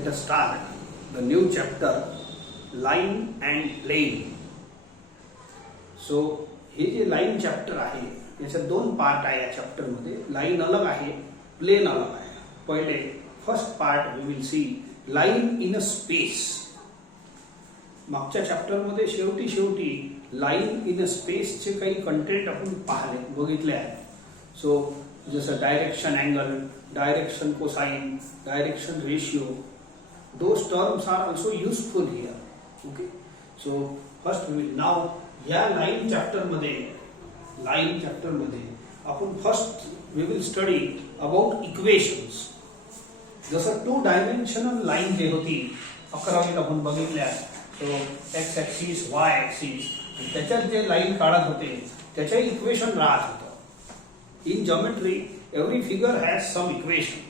let us start the new chapter, line and plane. So हे जे line chapter आहे याच्यात दोन पार्ट आहे. या चॅप्टर मध्ये लाइन अलग आहे, प्लेन अलग आहे. पहिले first part we will see line in a space. मागच्या चॅप्टर मध्ये शेवटी लाइन इन अ स्पेस चे काही कंटेंट आपण बघितले आहे. सो जसं direction angle, direction cosine, direction ratio, those terms are also useful here. Okay, so first we will now या लाइन चॅप्टर मध्ये आपण first we will study about equations. जसं टू डायमेन्शनल लाइन जे होती 11वीत आपण बघितल्या. So X axis, Y axis, त्याच्यात जे लाइन काढत होते त्याचे इक्वेशन राहत होतं. In geometry every figure has some equation.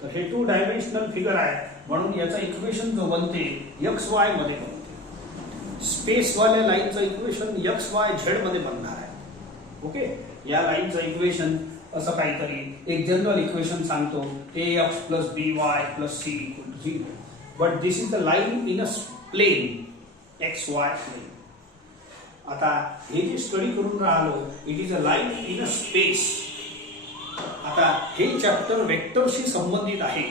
तर हे टू डायमेन्शनल फिगर आहे म्हणून याचा इक्वेशन जो बनते एक्स वाय मध्ये बनते. स्पेस वाल्या लाईनचं इक्वेशन एक्स वाय झेड मध्ये बनणार आहे. ओके, या लाईनचं इक्वेशन असं काहीतरी एक जनरल इक्वेशन सांगतो ax plus by plus c equal to 0. But this is the line in a plane, X Y plane. आता हे जे स्टडी करून राहिलो it is a line in a space. आता हे चॅप्टर वेक्टरशी संबंधित आहे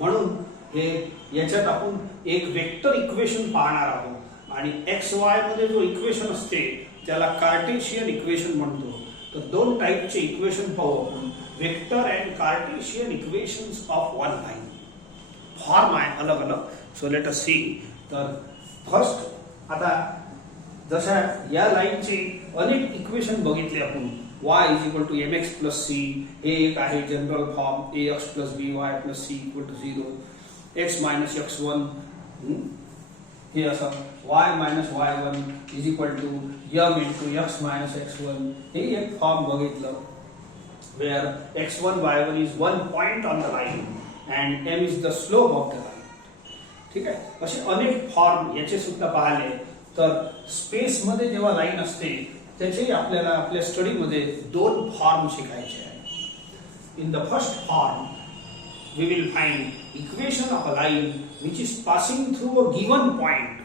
म्हणून हे याच्यात आपण एक वेक्टर इक्वेशन पाहणार आहोत. आणि एक्स वाय मध्ये जो इक्वेशन असते त्याला कार्टेशियन इक्वेशन म्हणतो. तर दोन टाइपचे इक्वेशन पाहू आपण, vector and Cartesian equations of one line. Form आहे अलग अलग. So let us see. तर फर्स्ट आता जशा या लाईनचे अनेक इक्वेशन बघितले आपण. y is equal to mx plus c, हे एक आहे general form ax plus by plus c equal to 0, x minus x1 हे असं y minus y1 is equal to m into x minus x1, हे एक form बघितलं where x1 y1 is one point on the line and m is the slope of the line. ठीक आहे, असे अनेक form याचे सुद्धा पाहिले. तर स्पेस मध्ये जेव्हा लाईन असते त्याचे आपल्याला आपल्या स्टडी मध्ये दोन फॉर्म शिकायचे आहे. In the first form we will find equation of a line which is passing through a given point.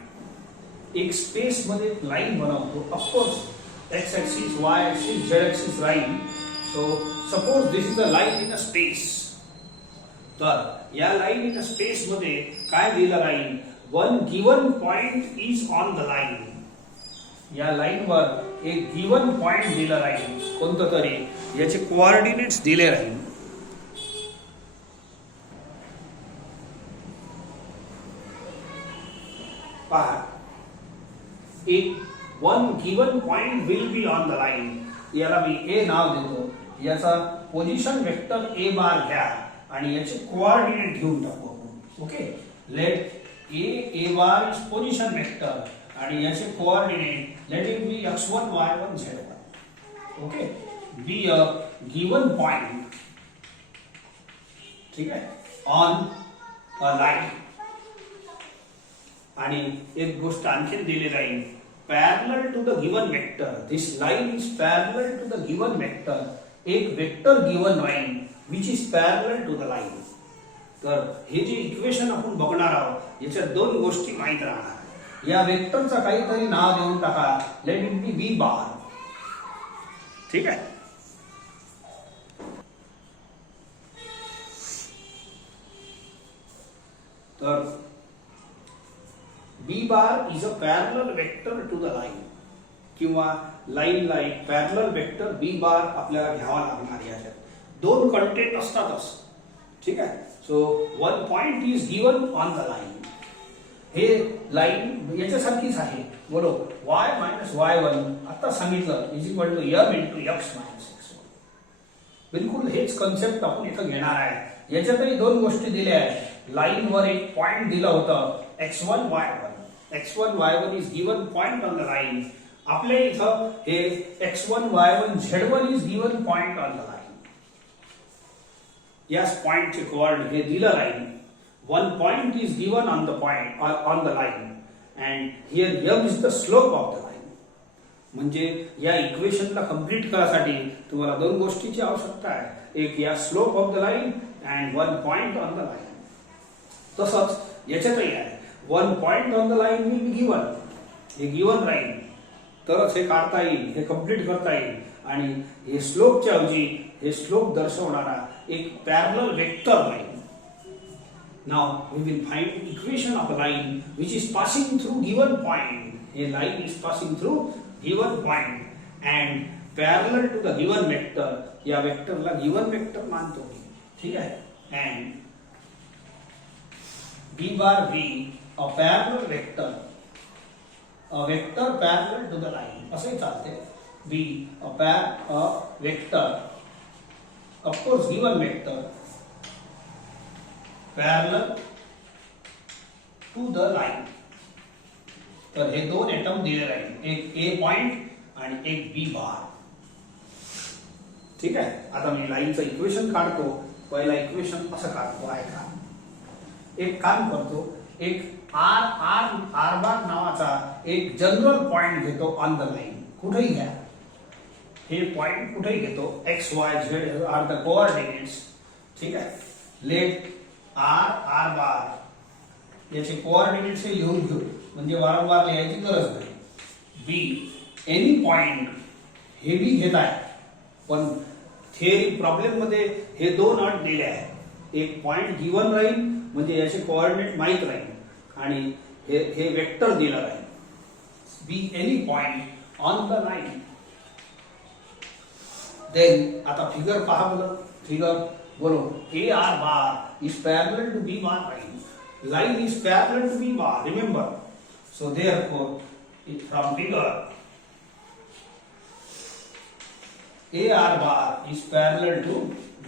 एक स्पेस मध्ये लाइन बनवतो. Of course X axis, Y axis, Z axis line. So suppose this is a line in a space. तर या line in a space मध्ये काय दिलं राहील, one given point is on the line. या लाईनवर एक गिवन पॉइंट दिला राहील, कोणतं तरी याचे कोऑर्डिनेट्स दिले राहील. पहा, एक one given point will be on the line. याला मी ए नाव देतो. याचा पोझिशन वेक्टर ए बार घ्या आणि याचे कोऑर्डिनेट घेऊन टाकू आपण. Okay, let A bar is position vector आणि याचे coordinate let it be x1 y1 z1. Okay, be a given point. ठीक आहे, ऑन अ लाइन. आणि एक गोष्ट आणखी दिली जाईल, parallel to the given vector. This line is parallel to the given vector. एक vector given line which is parallel to the line. तर हे जे इक्वेशन आपण बघणार आहोत याच्यात दोन गोष्टी माहित राहणार. या वेक्टरचा काहीतरी नाव देऊन टाका, late it B B bar. ठीक आहे, तर B bar is a parallel vector to the line. किंवा लाईनला एक पॅरलल वेक्टर बी बार आपल्याला घ्यावा लागणार. याच्यात दोन कंटेंट असतातच. ठीक आहे, so one point is given on the line. हे लाइन याच्यासारखीच आहे. बरोबर, y मायनस y1 आता सांगितलं is equal to m into x minus x1. बिलकुल हेच कन्सेप्ट आपण इथं घेणार आहे. याच्यातही दोन गोष्टी दिल्या आहेत. लाइन वर एक पॉइंट दिलं होतं x1 y1. x1 y1 is given point on the line. आपल्या इथं हे x1 y1 z1 is given point on the line. याच पॉइंटचे कोऑर्डिनेट हे दिलं राहील. One point is given on the point or on the line and here m is the slope of the line. म्हणजे या इक्वेशनला complete करासाठी तुम्हाला दोन गोष्टीची आवश्यकता आहे. एक या slope of the line and one point on the line. तसंच याच्यातही आहे, 1 point on the line will be given, हे गिवन राहील तरच हे काढता येईल, हे कम्प्लीट करता येईल. आणि हे स्लोपच्या ऐवजी हे स्लोप दर्शवणारा एक पॅरलल वेक्टर राहील. Now we will find equation of a line which is passing through given point. A line is passing through given point and parallel to the given vector. या वेक्टर ला given vector मानतो मी, ठीक आहे. And b bar v a parallel vector, a vector parallel to the line. असे चालते. b a vector, of course given vector parallel to the line. तर हे दोन एटम दिले राहील, एक ए पॉइंट आणि एक बी बार. ठीक आहे. आता मी लाईनचं इक्वेशन काढतो. पहिला इक्वेशन असं काढतो आहे का, एक काम करतो, एक आर आर आर बार नावाचा एक जनरल पॉइंट घेतो ऑन द लाईन. कुठेही घ्या, हे पॉइंट कुठेही घेतो, X Y Z are the coordinates. ठीक आहे. लेट आर आर बार याचे कोऑर्डिनेट्स लिहून घेऊ, म्हणजे वारंवार लिहायची गरज नाही. बी एनी पॉइंट, हे बी घेत आहे, पण थिअरी प्रॉब्लेम मध्ये हे दोन अट दिले आहेत. एक पॉइंट गिवन राहील म्हणजे याचे कोऑर्डिनेट माहित राहील आणि हे वेक्टर दिलं राहील. Be any point on the line. Then आता फिगर पहा बोलो, फिगर बोलो. A R bar is parallel to B bar line. Line is parallel to B bar, remember. So therefore, from figure, AR bar is parallel to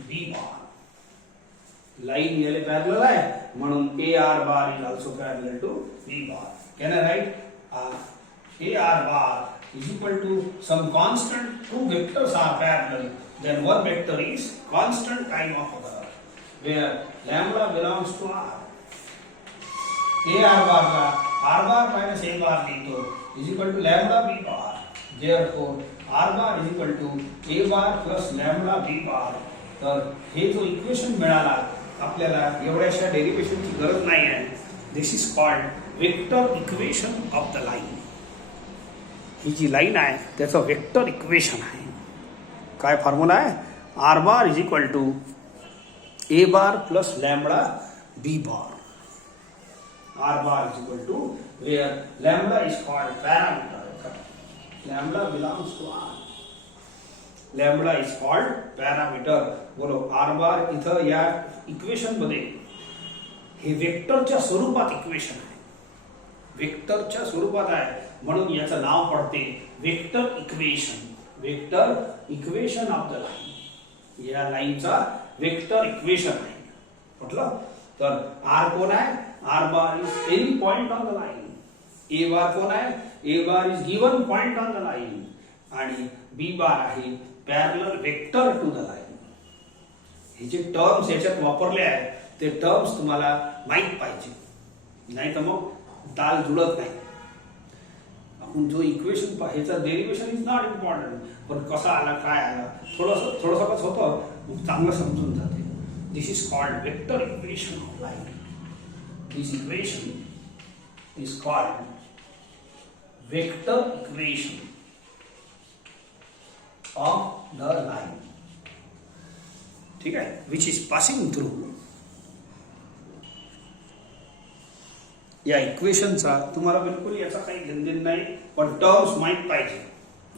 B bar. Line याले parallel आहे, म्हणून AR bar is also parallel to B bar. Can I write? AR bar is equal to some constant. Two vectors are parallel. Then one vector is constant time of other, where lambda belongs to R. A R bar का R bar minus A bar लिखो is equal to lambda B bar. Therefore R bar is equal to A bar plus lambda B bar. तर हे जो equation मिळाला आपल्याला, एवढ्याशा डेरिव्हेशनची गरज नाही आहे. This is called vector equation of the line. ही जी लाईन आहे त्याचं वेक्टर इक्वेशन आहे. काय फॉर्म्युला आहे? R bar is equal to A bar plus lambda B bar. R bar is equal to, where lambda is called parameter. Lambda belongs to R. Lambda is called parameter. बोलो R bar इथं या equation मध्ये हे वेक्टरच्या स्वरूपात equation आहे, वेक्टरच्या स्वरूपात आहे म्हणून याचं नाव पडते vector equation. Vector equation of the line. या लाईनचा वेक्टर इक्वेशन आहे. म्हटलं तर आर कोण आहे? R bar is any point on the line. A bar कोण आहे? A bar is given point on the line. आणि बी बार आहे parallel vector to the line. हे जे टर्म्स याच्यात वापरले आहेत ते टर्म्स तुम्हाला माहित पाहिजे, नाही तर मग दाल जुळत नाही. आपण जो इक्वेशन ह्याचा डेरिव्हेशन इज नॉट इम्पॉर्टंट, पण कसा आला काय आला थोडंसं कसं होतं मग चांगलं समजून जाते. This is called vector equation of line. This equation is called vector equation of the line. ठीक आहे. Which is passing through. या इक्वेशनचा तुम्हाला बिलकुल याचा काही घेणदेण नाही, पण टर्म्स माहित पाहिजे.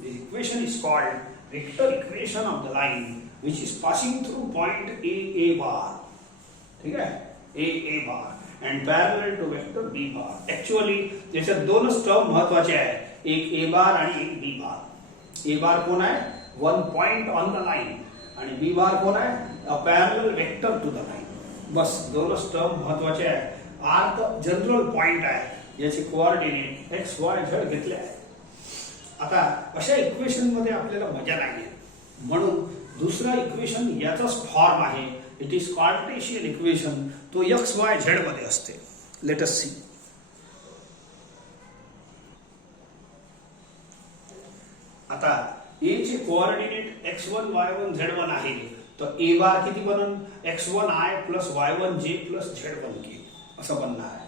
This equation is called vector equation of the line which is passing through point A bar. ठीक आहे. A bar and parallel to vector B bar. Actually याच्यात दोनच टर्म महत्वाचे आहे, एक ए बार आणि एक बी बार. ए बार कोण आहे? 1 पॉइंट ऑन द लाईन. आणि बी बार कोण आहे? A parallel vector to the line. बस दोनच टर्म महत्वाचे आहे. आर तर जनरल पॉइंट आहे, याचे कोऑर्डिनेट एक्स वाय झेड घेतले आहे. आता अशा इक्वेशन मध्ये आपल्याला मजा नाही आहे, म्हणून दुसरा इक्वेशन याचाच फॉर्म आहे. It is Cartesian equation. तो एक्स वाय झेड मध्ये असते. Let us see. आता ए चे कोऑर्डिनेट x1 y1 z1 आहे, तर ए बार किती बनन? x1 i plus y1 j plus z1 k. असं बनलं आहे.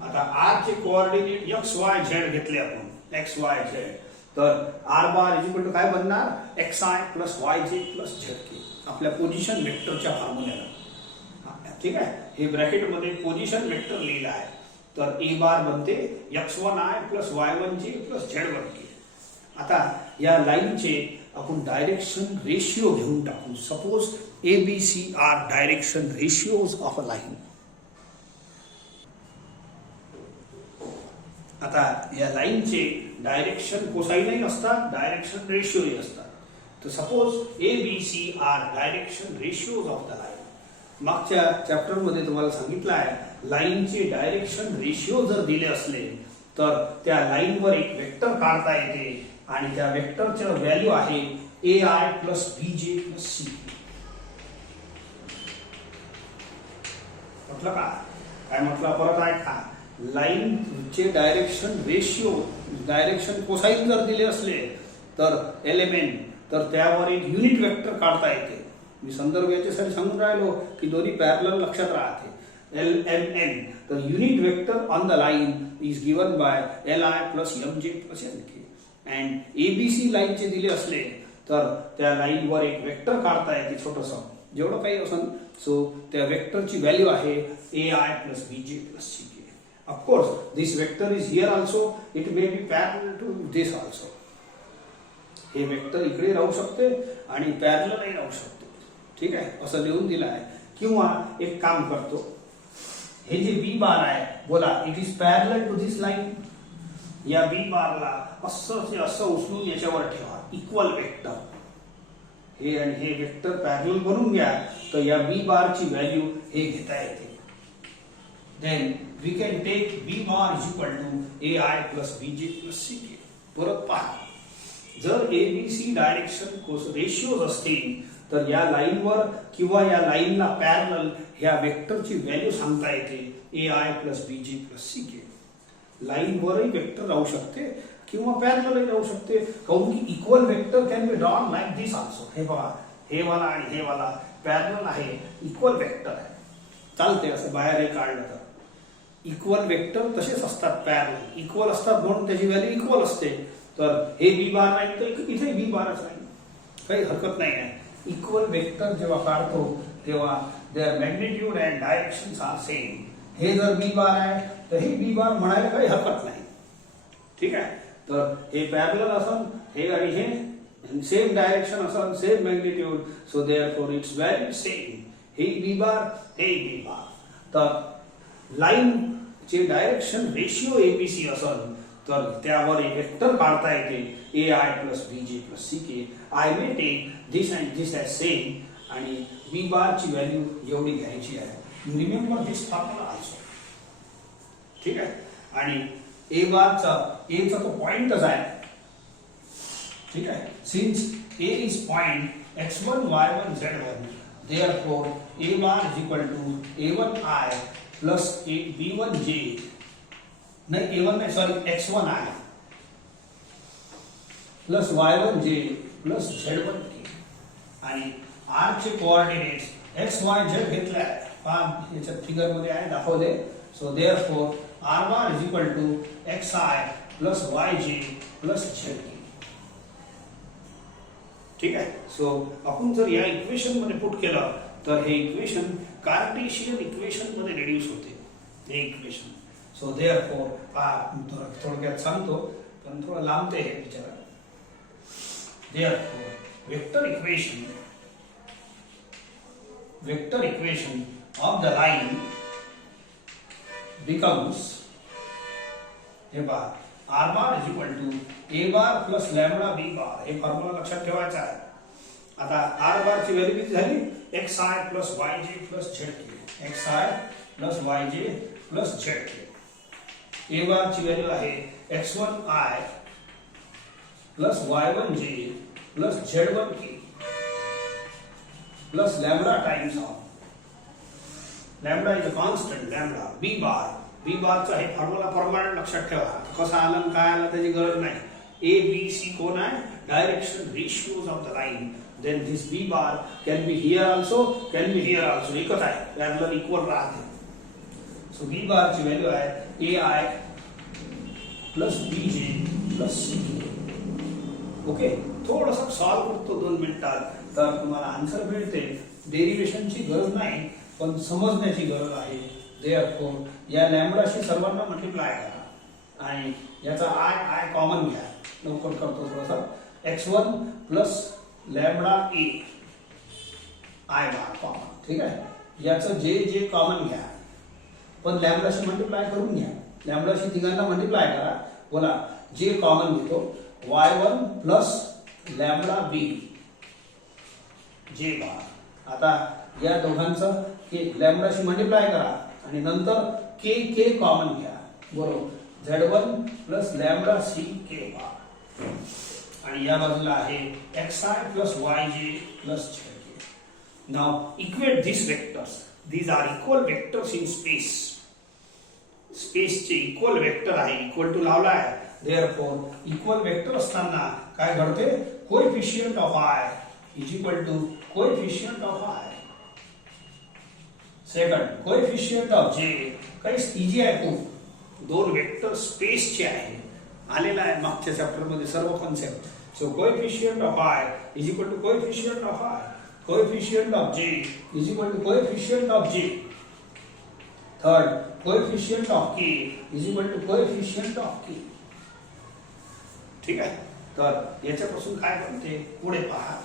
आता आर चे कोऑर्डिनेट एक्स वाय झेड घेतले आपण, एक्स वाय झेड, तर R bar is equal to काय बनणार, X I plus Y J plus Z K, आपल्या पोझिशन वेक्टरच्या फॉर्म्युल्याला. ठीक आहे, हे ब्रॅकेटमध्ये पोझिशन वेक्टर लिहिलं आहे. तर ए बार बनते x1i plus y1j plus z1k. आता या लाईनचे आपण डायरेक्शन रेशिओ घेऊन टाकू. Suppose ABC are direction ratios of a line. आता या लाईनचे डायरेक्शन कोसाईनही असतात, डायरेक्शन रेशिओही असतात. तर suppose ABC are direction ratios of the line. मागच्या चॅप्टर मध्ये तुम्हाला सांगितलं आहे, लाईनचे डायरेक्शन रेशिओ जर दिले असले तर त्या लाईनवर एक वेक्टर काढता येते आणि त्या वेक्टरचं व्हॅल्यू आहे AI plus BJ plus C. म्हटलं का, काय म्हटलं परत आहे का, लाईनचे डायरेक्शन रेशिओ, डायरेक्शन कोसाईन जर दिले असले तर एलिमेंट, तर त्यावर एक युनिट वेक्टर काढता येते. मी संदर्भ याच्यासाठी सांगून राहिलो की दोन्ही पॅरलल लक्षात राहते. LMN, तर unit vector on the line is given by LI plus MJ plus NK. And ABC लाईनचे दिले असले तर त्या लाईनवर एक वेक्टर काढता येते छोटंसं, जेवढं काही असेल. सो त्या वेक्टरची व्हॅल्यू आहे AI plus BJ plus CK. Of course this vector is here also, it may be parallel to this also. हे वेक्टर इकडे राहू शकते आणि पॅरललही राहू शकते. ठीक आहे, असं लिहून दिलं आहे. किंवा एक काम करतो, हे जे बी बार आहे, बोला it is parallel to this line. या बी बारला असं उचलून याच्यावर ठेवा, इक्वल वेक्टर. हे आणि हे वेक्टर पॅरलल बनवून घ्या, तर या बी बारची व्हॅल्यू हे घेता येते. Then we can take B bar is equal to AI plus BJ plus CK. परत पहा, जर ABC डायरेक्शन रेशिओज असतील तर या लाईनवर किंवा या लाईनला पॅरलल ह्या वेक्टरची व्हॅल्यू सांगता येते AI plus BJ plus CK. लाईनवरही वेक्टर राहू शकते किंवा पॅरललही राहू शकते, काऊन की equal vector can be drawn like this also. हे बघा, हे वाला आणि हे वाला पॅरलल आहे, इक्वल वेक्टर आहे, चालते. असं बाहेरही काढलं तर इक्वल वेक्टर तसेच असतात, पॅरलल इक्वल असतात म्हणून त्याची व्हॅल्यू इक्वल असते. तर हे बी बार राहील तर इथे बी बारच राहील, काही हरकत नाही आहे. इक्वल वेक्टर जेव्हा काढतो तेव्हा their magnitude and directions are same. हे जर बी बार आहे तर हे बी बार म्हणायला काही हरकत नाही. ठीक आहे, तर हे पॅरलल असन, हे आणि हे सेम डायरेक्शन असन, same magnitude, so therefore it's value same. हे बी बार, हे बी बार. तर लाईनचे डायरेक्शन रेशिओ ABC असन तर त्यावर एक वेक्टर काढता येते AI plus BJ plus CK. I may take this and this as same आणि बी बारची व्हॅल्यू एवढी घ्यायची आहे. Remember this formula also. ठीक आहे, आणि ए चा तो पॉइंटच आहे. ठीक आहे, since A is point x1 y1 z1, therefore A bar is equal to A1i plus B1j, नाही A1 नाही, sorry x1i plus y1j plus z1k. आणि r चे कोऑर्डिनेट्स x y z घेतलाय, याच्या फिगर मध्ये आहे दाखवले. So therefore r bar is equal to xi plus yj plus zk. ठीक आहे, सो आपण जर या इक्वेशन मध्ये पुट केलं तर हे इक्वेशन कार्टेशियन इक्वेशन मध्ये रिड्यूस होते, हे इक्वेशन. सो देयरफॉर थोडक्यात सांगतो पण थोडं लांबते हे विचारा. Therefore vector equation of the line becomes हे बार r bar is equal to a bar plus lambda b बार. हे फॉर्म्युला लक्षात ठेवायचा आहे. आता r बार ची व्हॅल्यू किती झाली, xi plus yj plus zk, xi plus yj plus zk. a बार ची व्हॅल्यू आहे x1i plus y1j plus z1k plus lambda times of lambda is a constant. lambda b bar चा हे फॉर्म्युला परमानंट लक्षात ठेवा. कसा आला काय आला त्याची गरज नाही. A B C कोण आहे, direction ratios of the line. Then this b bar can be here also, can be here also. एकच आहे, पॅरलल इक्वल राहते. सो बी बार ची व्हॅल्यू आहे a I plus B J plus c. Okay, थोडंसं solve करतो 2 मिनिटात तर तुम्हाला आन्सर मिळते. डेरिव्हेशनची गरज नाही पण समजण्याची गरज आहे. देअरफॉर या लॅम्बडाशी सर्वांना मल्टिप्लाय करा आणि याचा आय आय कॉमन घ्या. लवकर करतो थोडासा. x1 plus lambda A I bar common. ठीक आहे, याचं जे जे कॉमन घ्या पण लॅम्बडाशी मल्टिप्लाय करून घ्या. लॅम्बडाशी तिघांना मल्टिप्लाय करा. बोला जे कॉमन घेतो y1 plus lambda B J बार. आता या दोघांचं के लॅम्बडाशी मल्टिप्लाय करा आणि नंतर के के कॉमन घ्या. बरोबर, z1 plus lambda C K bar आणि या बाजूला आहे xi plus yj plus zk. Now equate this vectors. These are equal vectors in space. स्पेसचे इक्वल वेक्टर आहे. इक्वल टू लावला आहे. देअरफॉर इक्वल वेक्टर असताना काय घडते? Coefficient of I is equal to coefficient of I. Second, coefficient of J. काही easy आहे खूप. 2 वेक्टर स्पेसचे आहे. आलेला आहे मागच्या चॅप्टर मध्ये सर्व concept. So coefficient of I is equal to coefficient of i. Coefficient of j is equal to coefficient of j. Third, coefficient of k is equal to coefficient of k. ठीक आहे, तर याच्यापासून काय बनते पुढे पहा.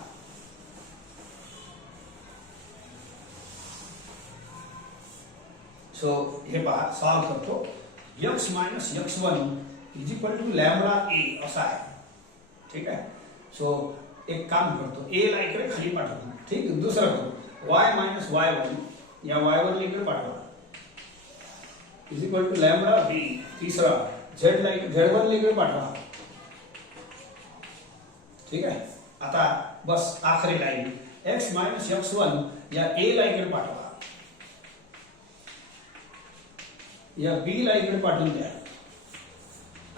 सो हे पहा, सॉल्व करतो. x minus x1 is equal to lambda a असा आहे. ठीक आहे, सो एक काम करतो, ए ला इकडे खाली पाठवतो. ठीक, दुसरा करतो y मायनस y1 या y1 ला इकडे पाठवा इज इक्वल टू लॅम्बडा बी. तिसरा z ला z1 ला इकडे पाठवा. ठीक आहे, आता बस आखरी लाइन x मायनस x1 या a ला इकडे पाठवा. या बी ला इकडे पाठवून द्या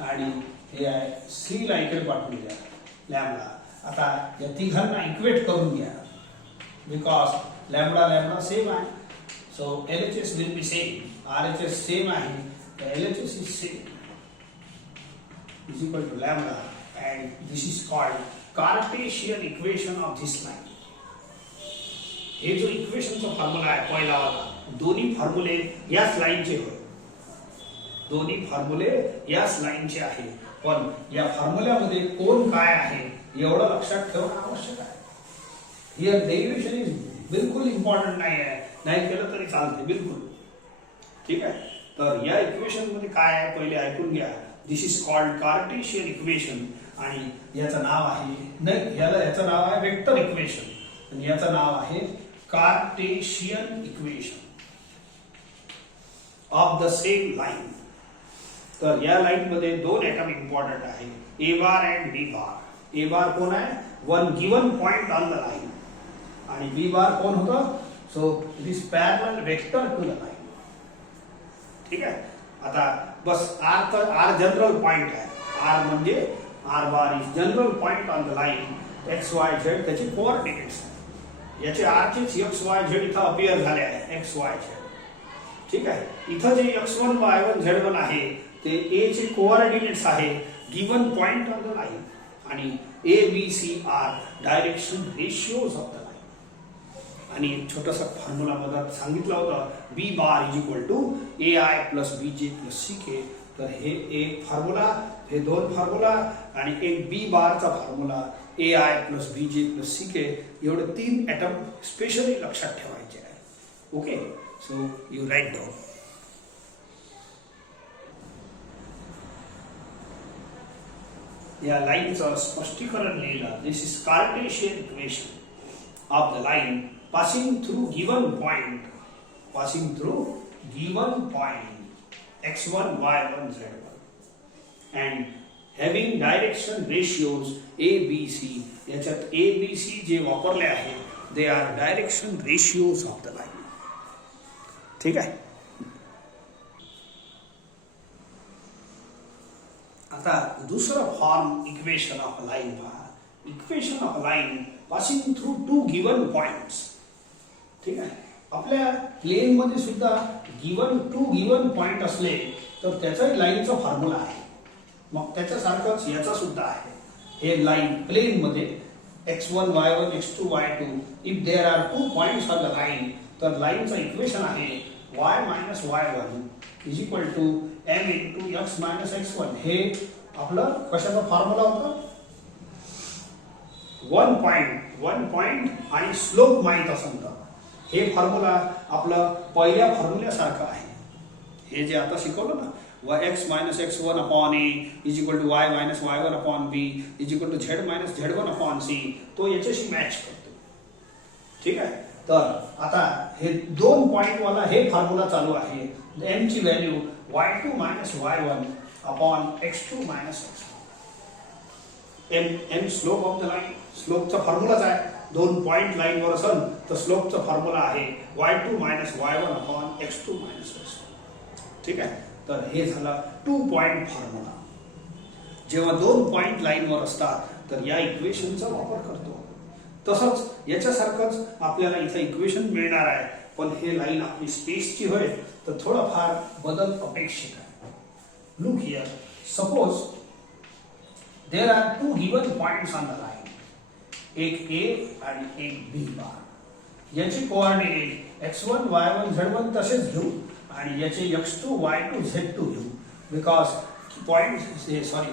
आणि हे आहे सी ला इकडे पाठवून द्या लॅम्बडा. आता या तिघांना इक्वेट करून घ्या बिकॉज लॅम्बडा लॅम्बडा सेम आहे. So LHS will be same. RHS same आहे. LHS is same is equal to lambda and this is called Cartesian equation of this line. हे जो इक्वेशनचा फॉर्म्युला आहे पहिला वाला, दोन्ही फॉर्म्युले याच लाईनचे होय. दोन्ही फॉर्म्युले याच लाईनचे आहे. पण या फॉर्म्युल्यामध्ये कोण काय आहे एवढं लक्षात ठेवणं आवश्यक आहे. हियर डेरिव्हेशन इज बिलकुल इम्पॉर्टंट नाही आहे. नाही केलं तरी चालते बिलकुल. ठीक आहे, तर या इक्वेशन मध्ये काय आहे पहिले ऐकून घ्या. दिस इज कॉल्ड कार्टेशियन इक्वेशन आणि याचं नाव आहे नाही याचं नाव आहे वेक्टर इक्वेशन आणि याचं नाव आहे Cartesian equation of the same line. तर या लाइन मध्ये 2 एटम इम्पॉर्टंट आहे, a bar and B bar. A bar कोण आहे? One given point on the line आणि बी बार कोण होतं? So it is parallel vector to the line. ठीक आहे, आता बस आर तर आर जनरल पॉइंट आहे. आर म्हणजे R bar is general point on the line X Y Z त्याचे कोऑर्डिनेट्स. याचे आर चेच एक्स वाय झेड इथं अपीयर झाले आहे एक्स वाय झेड. ठीक आहे, इथं जे x1 y1 z1 आहे ते ए चे कोऑर्डिनेट्स आहे given point on the line आणि a b c are direction ratios of the line. आणि छोटासा फॉर्म्युला मध्ये सांगितलं होतं b bar is equal to a I plus B J plus C के. तर हे एक फॉर्म्युला, हे 2 फॉर्म्युला आणि एक बी बारचा formula A I plus B J plus C के. एवढे 3 एटम स्पेशली लक्षात ठेवायचे आहे. Okay, so you write down. या लाईनचं स्पष्टीकरण लिहिलं. This is Cartesian equation of the line passing through given point x1 y1 z1 and having direction ratios a b c. याच्यात a b c जे वापरले आहे they are direction ratios of the line. ठीक आहे, आता दुसरं form equation of a line पहा. Equation of a line passing through 2 given points. ठीक आहे, आपल्या प्लेन मध्ये सुद्धा टू गिवन पॉइंट असले तर त्याचाही लाईनचा फॉर्म्युला आहे. मग त्याच्यासारखंच याचा सुद्धा आहे. हे लाईन प्लेन मध्ये x1 y1 x2 y2 if there are 2 points on the line तर लाईनचं इक्वेशन आहे y minus y1 is equal to m into x minus x1. हे आपलं कशाचा फॉर्म्युला होता? वन पॉइंट आणि स्लोप माहित असेल तर हे फॉर्म्युला आपलं पहिल्या फॉर्म्युल्यासारखं आहे. हे जे आता शिकवलं ना x minus x1 upon a is equal to y minus y1 upon b is equal to z minus z1 upon c तो याच्याशी मॅच करतो. ठीक आहे. तर आता हे 2 पॉइंट वाला हे फॉर्म्युला चालू आहे. m ची value y2 minus y1 upon x2 minus x1. m slope of the line. स्लोपचा फॉर्म्युलाच आहे. 2 पॉइंट लाईन वर असेल तर स्लोपचा फॉर्म्युला आहे y2 minus y1 upon x2 minus x1. ठीक आहे. तर हे झालं 2 पॉइंट फॉर्म्युला. जेव्हा 2 पॉइंट लाईन वर असतात तर या इक्वेशनचा वापर करतो. तसंच याच्यासारखंच आपल्याला इथं इक्वेशन मिळणार आहे. पण हे लाईन आपली स्पेसची होय तर थोडाफार बदल अपेक्षित आहे. Look here, suppose there are 2 given points on the line. एक A आणि एक B बार. याचे कोऑर्डिनेट x1 y1 z1 तसेच घेऊ आणि याचे x2 y2 z2 घेऊ बिकॉज पॉइंट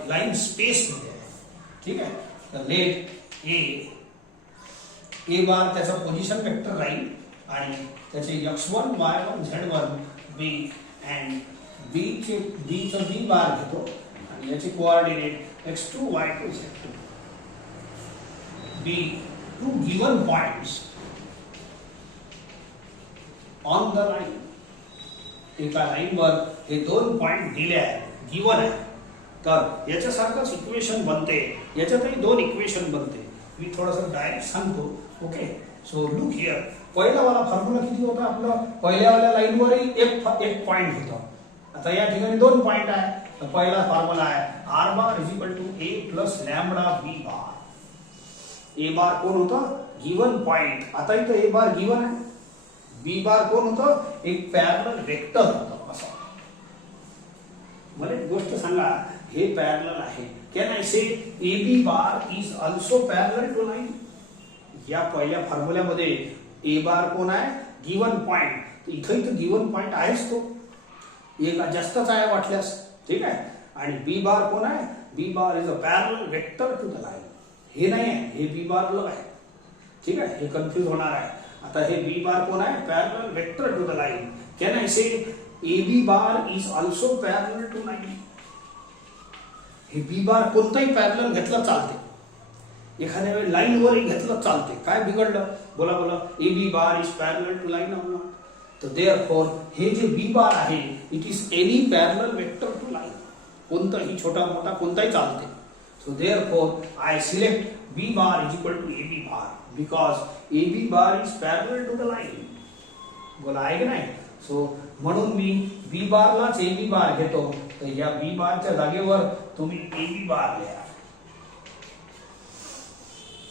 लाईन स्पेस मध्ये आहे. ठीक आहे. तर लेट ए बार त्याचा पोझिशन वेक्टर राहील आणि त्याचे x1 y1 z1 b and b चा b बार घेतो आणि याचे coordinate x2 y2 z2 b. 2 given points on the line. एका लाईनवर हे 2 पॉइंट दिले आहेत, गिवन आहे. तर याच्यासारखंच इक्वेशन बनते. याच्यातही 2 इक्वेशन बनते. मी थोडंसं डायरेक्ट सांगतो. ओके. सो लुक हियर, पहिला वाला फॉर्म्युला किती होता आपलं? पहिल्यावाल्या लाईनवरही एक पॉइंट होता. आता या ठिकाणी 2 पॉइंट आहे. तर पहिला फॉर्म्युला आहे r bar is equal to a plus lambda b bar. A bar कोण होतं? Given point. आता इथं ए बार गिवन आहे. बी बार कोण होतं? एक पॅरलल वेक्टर होतं. असं मला एक गोष्ट सांगा, हे पॅरलल आहे. Can I say A B bar is also parallel to line? या पहिल्या फॉर्म्युल्यामध्ये ए बार कोण आहे? Given point. इथं गिवन पॉइंट आहेच तो. एक जास्तच आहे वाटल्यास. ठीक आहे. आणि बी बार कोण आहे? B bar is a parallel vector to the line. हे नाही आहे, हे बी बार लो आहे. ठीक आहे. हे कन्फ्यूज होणार आहे. आता हे बी बार कोण आहे? Parallel vector to the line. Can I say A B bar is also parallel to line? हे बी बार कोणताही पॅरलल घेतलं चालते. एखाद्या वेळी लाईन वर घेतलं चालते. काय बिघडलं? बोला बोला. A B bar is parallel to line. तर देअरफॉर हे जे बी बार आहे it is any parallel vector to line. कोणताही छोटा मोठा कोणताही चालते. So therefore, I select B bar is equal to AB bar because AB bar is parallel to the line. बोला आहे की नाही? So म्हणून मी B bar लाच AB bar घेतो. तर या B bar च्या जागेवर तुम्ही AB bar लिहा.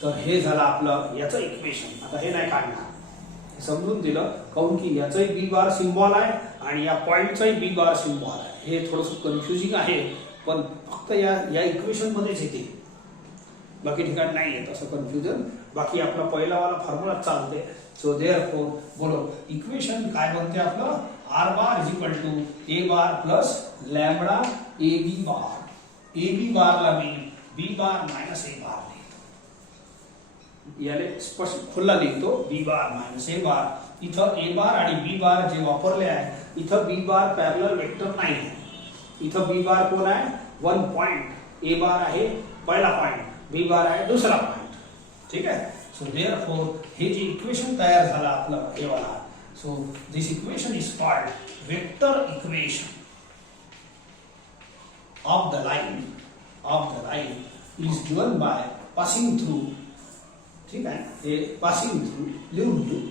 तर हे झालं आपलं याचं इक्वेशन. आता हे नाही काढणार. समजून दिलं काऊन की याचंही B bar सिम्बॉल आहे आणि या पॉइंटचाही B bar सिम्बॉल आहे. हे थोडंसं कन्फ्युजिंग आहे पण फक्त या इक्वेशन मध्येच येते. बाकी ठिकाणी नाही येत असं कन्फ्युजन. बाकी आपला पहिला वाला फॉर्म्युला चालते. सो देअरफॉर बोलो इक्वेशन काय बनते आपलं? r bar is equal to a bar plus lambda ab bar. ab बारला मी b bar minus a bar लिहितो. याले स्पष्ट खुल्ला लिहितो. b bar minus a bar. इथं a बार आणि b बार जे वापरले आहे, इथं b बार पॅरलल वेक्टर नाही आहे. इथं बी बार कोण आहे? 1 पॉइंट. ए बार आहे पहिला पॉइंट, बी बार आहे दुसरा पॉइंट. ठीक आहे. सो देअरफॉर हे जे इक्वेशन तयार झालं आपलं हे वाला. So this equation is called vector equation of the line. Is given by passing through. ठीक आहे. हे पासिंग थ्रू लिहून घेऊ.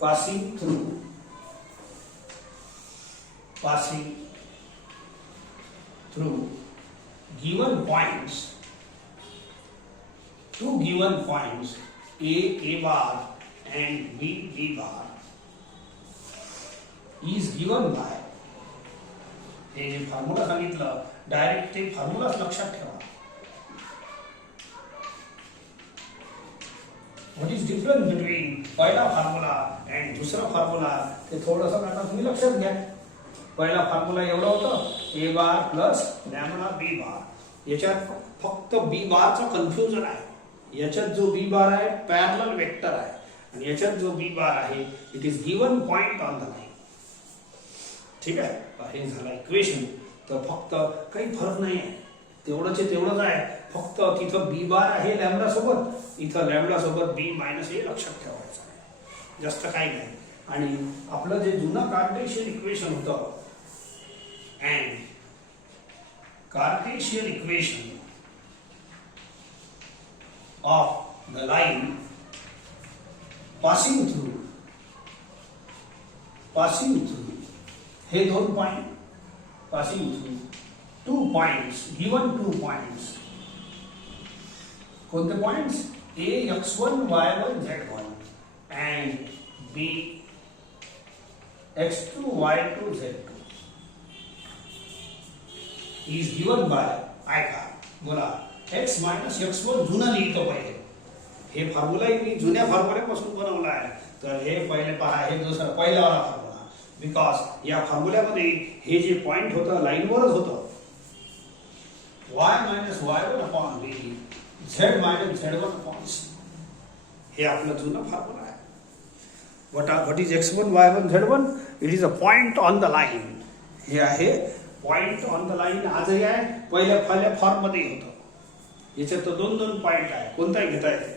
Passing through given points, 2 given points a bar and B bar is given by, हे जे formula सांगितलं direct ते फॉर्म्युलाच लक्षात ठेवा. व्हॉट इज डिफरन्स बिटवीन पहिला फॉर्म्युला अँड दुसरा फॉर्म्युला ते थोडंसं आता तुम्ही लक्षात घ्या. पहिला फॉर्म्युला एवढा होता ए बार प्लस लॅम्बडा बी बार. याच्यात फक्त बी बारचा कन्फ्युजन आहे. याच्यात जो बी बार आहे पॅरलल वेक्टर आहे आणि याच्यात जो बी बार आहे it is given point on the line. ठीक आहे, हे झालं इक्वेशन. तर फक्त काही फरक नाही आहे, तेवढंच आहे. फक्त तिथं बी बार आहे लॅम्बडा सोबत, इथं लॅम्बडा सोबत बी मायनस ए लक्षात ठेवायचं आहे, जास्त काही नाही. आणि आपलं जे जुनं कार्टेशियन इक्वेशन होतं and Cartesian equation of the line passing through हे दोन point passing through 2 points, given 2 points. कोणते points? A x1 y1 z1 and B x2 y2 z2 is given by I का बोला x मायनस x1 जुना लिहितो पहिले. हे formula मी जुन्या फॉर्म्युल्यापासून बनवला आहे. तर हे पहिले पहा, हे दुसरा पहिला वाला फॉर्म्युला. बिकॉज या फॉर्म्युल्यामध्ये हे जे पॉइंट होतं लाईनवरच होतं. y minus y1 upon b z minus z1 upon c. हे आपलं जुनं फॉर्म्युला आहे. What is x1 y1 z1? It is a point on the line. हे आहे पॉइंट ऑन द लाईन. आजही आहे, पहिल्या फॉर्म मध्ये होतं. याच्यात तर दोन पॉइंट आहे, कोणताही घेता येते.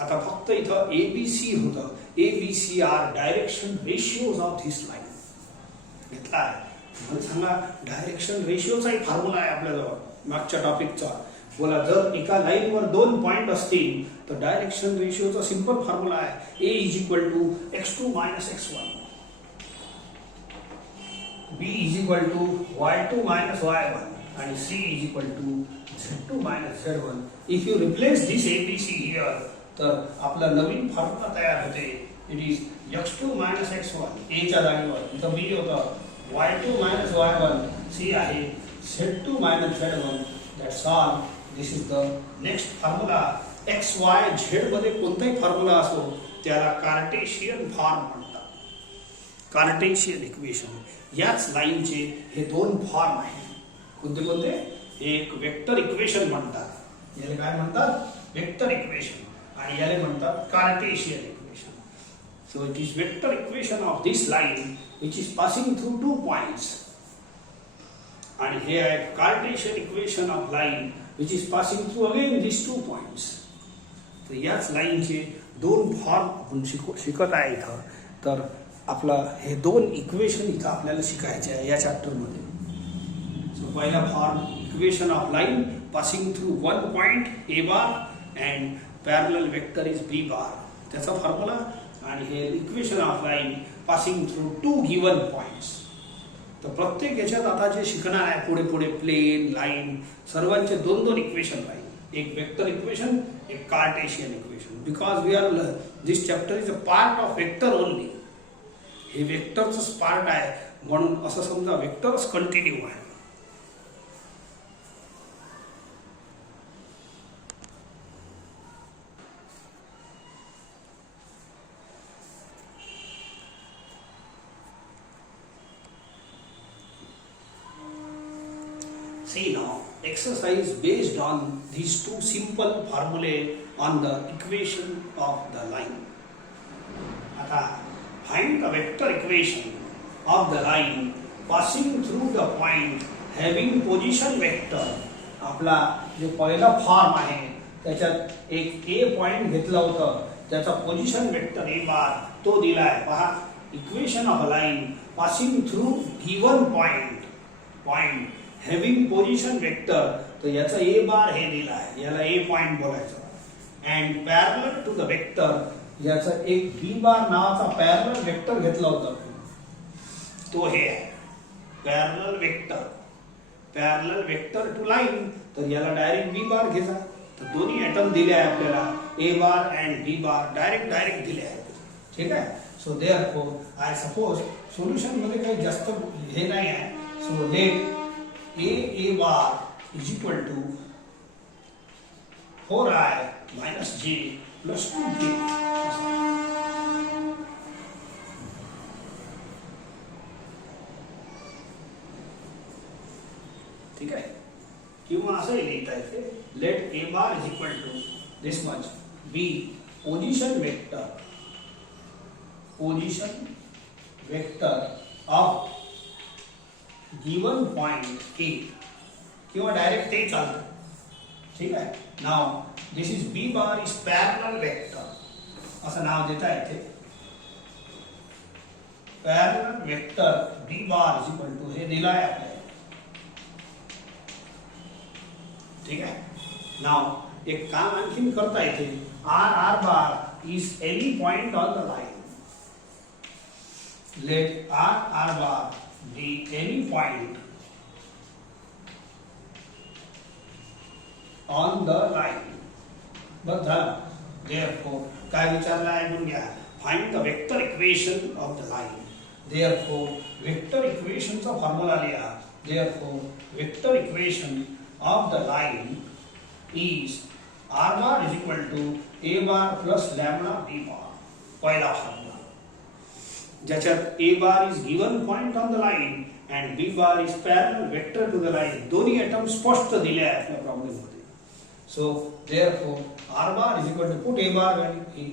आता फक्त इथं एबीसी होतं. ABC are direction ratios of this line घेतला आहे. मला सांगा, डायरेक्शन रेशियोचाही फॉर्म्युला आहे आपल्याजवळ मागच्या टॉपिकचा. बोला, जर एका लाईनवर 2 पॉइंट असतील तर डायरेक्शन रेशियोचा सिंपल फॉर्म्युला आहे a is equal to x2 minus x1, b is equal to y2 minus y1 and c is equal to z2 minus z1. If you replace this ABC here, तर आपला नवीन formula तयार होते. It is x2 minus x1 a च्या जागेवर इथं b होतं y2 minus y1, c आहे z2 minus z1. That's all. This is the next formula. x y z मध्ये कोणताही फॉर्म्युला असो त्याला कार्टेशियन फॉर्म म्हणतात. Cartesian equation. याच लाईनचे हे दोन फॉर्म आहेत. कोणते? एक वेक्टर इक्वेशन म्हणतात, याला काय म्हणतात? Vector equation. आणि याला म्हणतात Cartesian equation. So it is vector equation of this line which is passing through 2 points. आणि हे आहे Cartesian equation of line which is passing through again this 2 points. तर याच लाईनचे दोन फॉर्म आपण शिकत आहे इथं. तर आपला हे दोन इक्वेशन इथं आपल्याला शिकायचे आहे या चॅप्टर मध्ये. पहिला form equation of line passing through 1 point A bar and parallel vector is B bar, त्याचा फॉर्म्युला. आणि हे equation of line passing through 2 given points. तर प्रत्येक याच्यात आता जे शिकणार आहे पुढे प्लेन लाइन सर्वांचे 2 इक्वेशन राहील. एक वेक्टर इक्वेशन, एक Cartesian equation. Because we are this chapter is a part of vector only. हे वेक्टरच पार्ट आहे म्हणून असं समजा वेक्टरच कंटिन्यू आहे. See now, exercise based on these 2 simple formulae on the equation of the line. आता find the vector equation of the line passing through the point having position vector. आपला जो पहिला फॉर्म आहे त्याच्यात एक ए पॉइंट घेतला होता, त्याचा पोझिशन वेक्टर ए बार तो दिलाय. पहा, equation of a line passing through given point having position vector. तो याचा ए बार हे दिला आहे, याला ए पॉइंट बोलायचं. And parallel to the vector याचा एक बी बार नावाचा पॅरलल वेक्टर घेतला होता, तो हे आहे पॅरलल वेक्टर टू लाइन. तर याला डायरेक्ट बी बार घ्यायचा. तर दोन्ही ऍटम दिले आहे आपल्याला. ए bar and B bar direct दिले आहेत. ठीक आहे. So therefore I suppose solution मध्ये काही जास्त हे नाही आहे. So let A bar is equal to 4i minus j plus 2k. ठीक आहे. किंवा असंही लिहिता येते let A bar is equal to this much b position vector of given point a किंवा डायरेक्ट ते चालतं. ठीक आहे. नाव this is B bar is parallel vector असं नाव देता येते. Parallel vector B bar is equal to हे दिलं आहे आपल्याला. ठीक आहे. नाव एक काम आणखीन करता येते. R bar is any point on the line. Let r bar be any point on the line. बस झालं. देअरफॉर काय विचारलं आहे म्हणून घ्या. Find the vector equation of the line. Therefore vector इक्वेशनचा फॉर्म्युला लिहा. Therefore vector equation of the line is r bar is equal to a bar plus lambda b bar. पहिला फॉर्म्युला ज्याच्यात a bar is given point on the line and b bar is parallel vector to the line. दोन्ही atom स्पष्ट दिले आहेत आपल्या problem मध्ये. So therefore r bar is equal to put a bar value a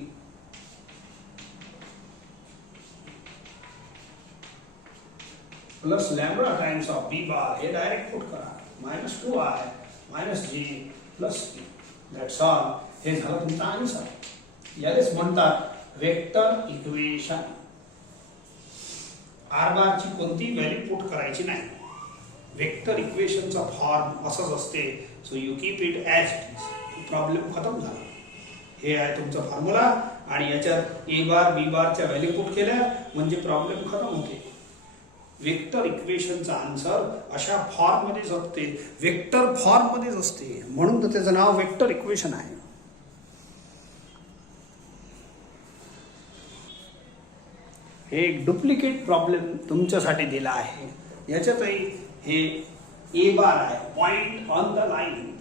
plus lambda times of b bar हे direct put करा. minus 2i minus j plus k. That's all. हे झालं तुमचा आन्सर. यालाच म्हणतात वेक्टर इक्वेशन. आर बार ची कोणती value put करायची नाही. वेक्टर इक्वेशनचा फॉर्म असंच असते. So you keep it as it is. Problem खतम झाला. हे आहे तुमचा फॉर्म्युला आणि याच्यात ए बार बी बारच्या व्हॅल्यू पुट केल्या म्हणजे प्रॉब्लेम खतम होते. वेक्टर इक्वेशनचा आन्सर अशा फॉर्म मध्येच असते. वेक्टर फॉर्म मध्येच असते म्हणून तर त्याचं नाव वेक्टर इक्वेशन आहे. हे एक डुप्लिकेट प्रॉब्लेम तुमच्यासाठी दिला आहे. याच्यातही हे ए बार आहे point on the line.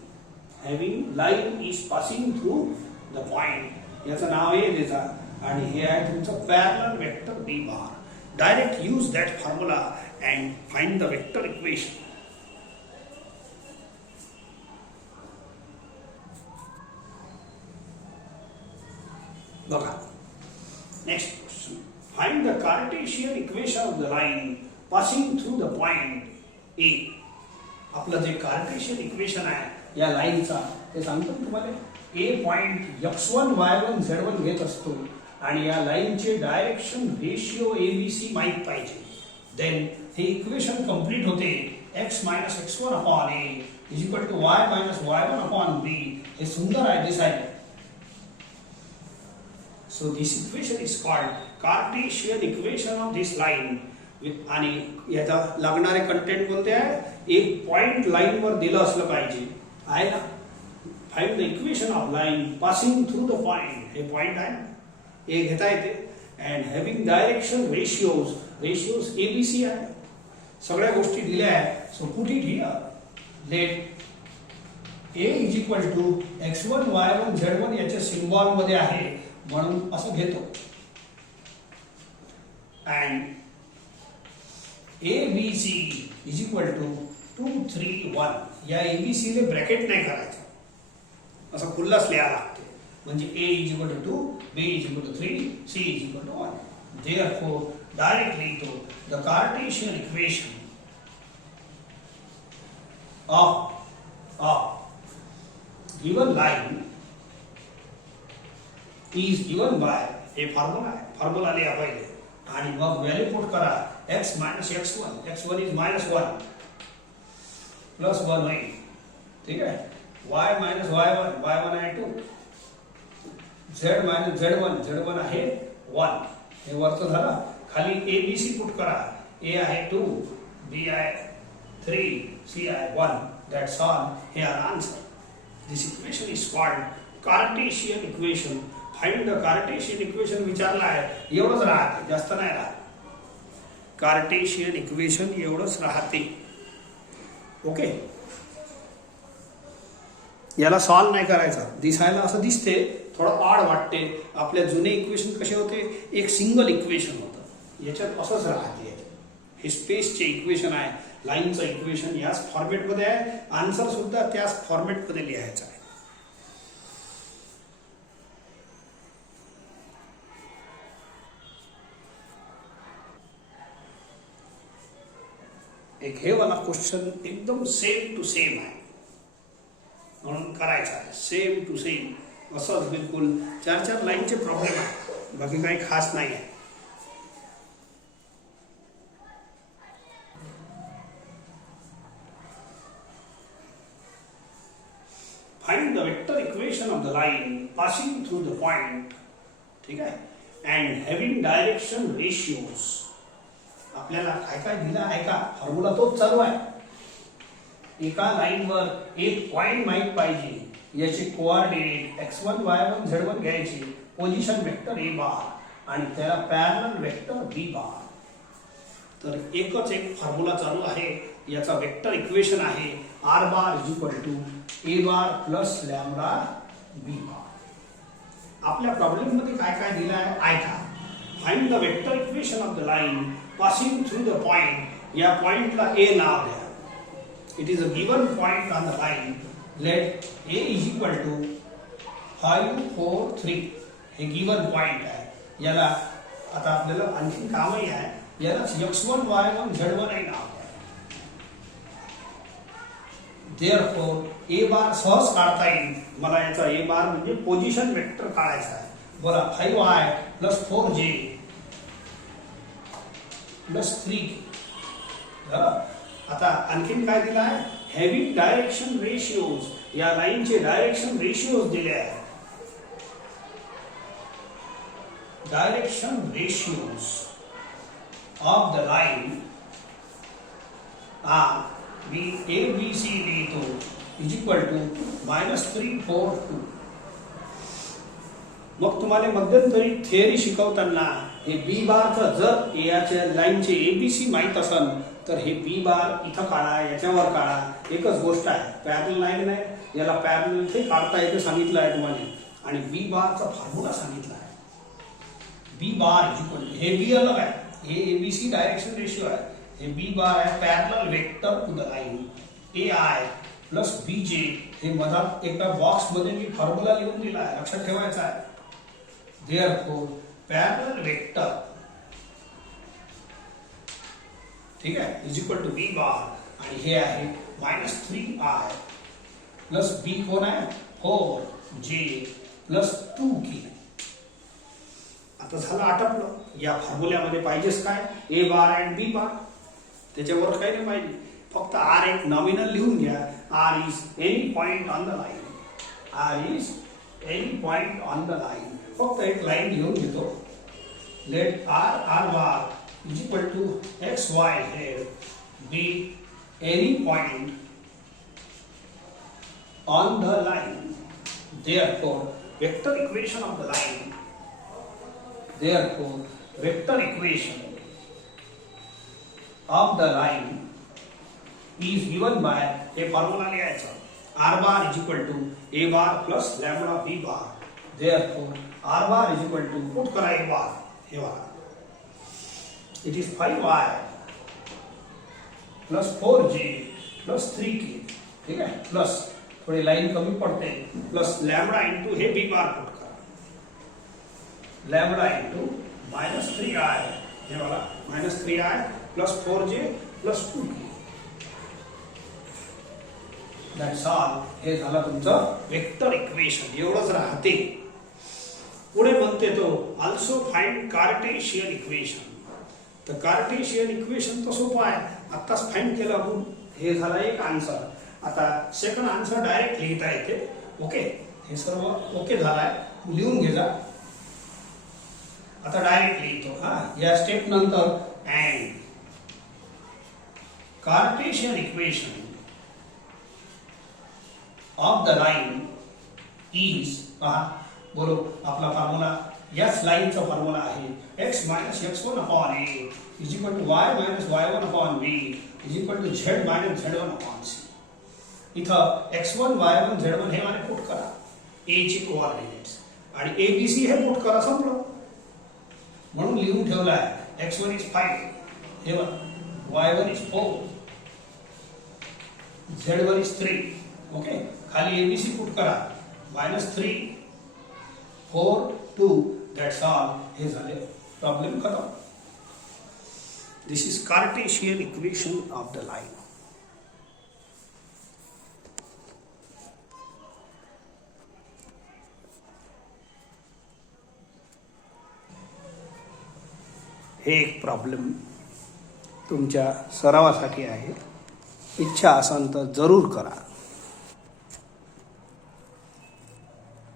Having line is passing through the point. याचं नाव आहे त्याचा आणि हे आहे तुमचं parallel vector B bar. Direct use that formula and find the vector equation. Next question. Find the Cartesian equation of the line passing through the point A. आपलं जे कार्टेशियन इक्वेशन आहे या लाईनचा ते सांगतो तुम्हाला. A point x1 y1 z1 घेत असतो आणि या लाईनचे डायरेक्शन रेशिओ एबीसी माहित पाहिजे. देन हे इक्वेशन कंप्लीट होते. x minus x1 upon a is equal to y minus y1 upon b. हे सुंदर आहे दिसायला. So this equation is called Cartesian equation of this line. आणि याचा लागणारे कंटेंट कोणते आहे. एक पॉइंट लाईन वर दिलं असलं पाहिजे आहे ना. Find the equation of line passing through the point. हे पॉइंट आहे ना. ए घेता येते and having direction ratios ABC आहे. सगळ्या गोष्टी दिल्या आहेत. So put it here. Let A is equal to x1 y1 z1 याच्या सिम्बॉल मध्ये आहे म्हणून असं घेतो. And ABC is equal to 2 3 1. या एबीसी ले ब्रॅकेट नाही करायचं. असं खुल्लाच लिहायला लागते. म्हणजे a is equal to 2, b is equal to 3, c is equal to 1. Therefore, directly to the Cartesian equation of given line is given by a formula. Formula लिहा पहिले आणि मग व्हॅल्यू पुट करा. x minus x1 is minus 1 plus 1 होईल. ठीक आहे. y minus y1 आहे 2. z minus z1 आहे 1. हे वरचं झालं. खाली a b c पुट करा. a आहे 2, b आहे 3, c आहे 1. That's all. Here answer. This equation is called Cartesian equation, find the Cartesian equation विचारला आहे, एवढंच राहते, जास्त नाही राहत. कार्टेशियन इक्वेशन एवढंच राहते. ओके, याला सॉल्व नाही करायचा. दिसायला असं दिसते, थोडं ऑड वाटते. आपल्या जुने इक्वेशन कसे होते, एक सिंगल इक्वेशन होतं, याच्यात असंच राहते. हे स्पेसचे इक्वेशन आहे, लाईनचं इक्वेशन याच फॉर्मॅटमध्ये आहे, आन्सर सुद्धा त्याच फॉर्मॅटमध्ये लिहायचा आहे. एक हे वाला क्वेश्चन एकदम सेम टू सेम आहे, म्हणून करायचा आहे. सेम टू सेम असंच बिलकुल 4-4 लाईनचे प्रॉब्लेम आहे, बाकी काही खास नाही आहे. Find the vector equation of the line passing through the point. ठीक आहे, अँड हॅव्हिंग डायरेक्शन रेशियोज. आपल्याला काय काय दिलं आहे का, फॉर्म्युला तोच चालू आहे. एका लाईनवर एक पॉइंट माहित पाहिजे, याचे कोऑर्डिनेट x1 y1 z1 घ्यायचे, पोझिशन वेक्टर a बार आणि त्याला पॅरलल वेक्टर b बार. तर एकच एक फॉर्म्युला चालू आहे, याचा वेक्टर इक्वेशन आहे r bar a bar plus lambda b बार. आपल्या प्रॉब्लेम मध्ये काय काय दिलं आहे ऐका. Find the vector equation of the line passing through the point. या पॉइंटला a नाव द्या. It is a given point on the line. Let a is equal to 5, 4, 3. हे गिवन पॉइंट आहे. याला आता आपल्याला आणखी कामही आहे, याला x1 y1 z1 आहे नाव द्या. Therefore a बार सहज काढता येईल. मला याचा a बार म्हणजे पोझिशन वेक्टर काढायचा आहे. बोला 5y प्लस 4j प्लस 3. आता आणखीन काय दिलं आहे, हॅव्हिंग डायरेक्शन रेशियोज. या लाईनचे डायरेक्शन रेशियोज दिले आहे. Direction ratios of the line me ABC लिहितो इज इक्वल टू -3, 4, 2. मग तुम्हाला मध्यंतरी थिअरी शिकवताना हे बी बारचं जर याच्या लाईनचे ABC माहित असेल तर हे बी बार इथं काढा, याच्यावर काढा, एकच गोष्ट आहे. पॅरलल लाईन आहे, याला पॅरलल ते काढता येते सांगितलं आहे तुम्हाला, आणि बी बारचा फॉर्म्युला सांगितला आहे. बी बार इज इक्वल, हे बी अलग आहे, हे ABC डायरेक्शन रेशियो आहे. हे बी बार आहे parallel vector to the line AI plus BJ. हे मधात एका बॉक्स मध्ये मी फॉर्म्युला लिहून दिला आहे, लक्षात ठेवायचा आहे. Therefore पॅरलल वेक्टर, ठीक आहे, is equal to B bar, आणि हे आहे -3i प्लस बी कोण आहे 4j प्लस 2k. आता झालं आटपलं. या फॉर्म्युल्यामध्ये पाहिजेच काय, a बार अँड b बार. त्याच्यावर काही नाही पाहिजे, फक्त r एक नॉमिनल लिहून घ्या. r is any point on the line. r is any point on the line. फक्त एक लाइन लिहून घेतो. Let r bar is equal to x, y here be any point on the line. Therefore vector equation of the line, therefore vector equation of the line is given by a formula लिहायचा. r bar is equal to a bar plus lambda b bar. Therefore r bar is equal to, put करा a bar, हे वाला it is 5y plus 4j plus 3k. ठीक है, plus थोड़ी line कमी पड़ते plus lambda into हे B बार put करा, लैम्बडा इंटू -3i, हे वाला -3i plus 4j plus 2k. That's all. हे झालं तुमचं वेक्टर इक्वेशन. एवढंच राहते. पुढे म्हणते तो ऑल्सो फाइंड कार्टेशियन इक्वेशन. तर कार्टेशियन इक्वेशन तर सोपं आहे, आत्ताच फाइंड केलं आपण. हे झालं एक आन्सर. आता सेकंड आन्सर डायरेक्ट लिहिता येते. ओके, हे सर्व ओके झालाय, लिहून घे जा. आता डायरेक्ट लिहितो. या स्टेप नंतर and Cartesian equation of the line is पहा बोलो आपला फॉर्म्युला याच लाईनचा फॉर्म्युला आहे x minus x1 upon a is equal to y minus y1 upon b is equal to z minus z1 upon c. इथं x1 y1 z1 हे माने put करा a चे कोऑर्डिनेट्स आणि a b c हे put करा संपलं. म्हणून लिहून ठेवला आहे x1 इज 5 हे y1 is 4 z1 is 3. Okay खाली abc पुट करा -3 4 2 that's all. हे झाले प्रॉब्लेम खतम. This is Cartesian equation of the line. हे एक प्रॉब्लेम तुमच्या सरावासाठी आहे. इच्छा असेल तर जरूर करा.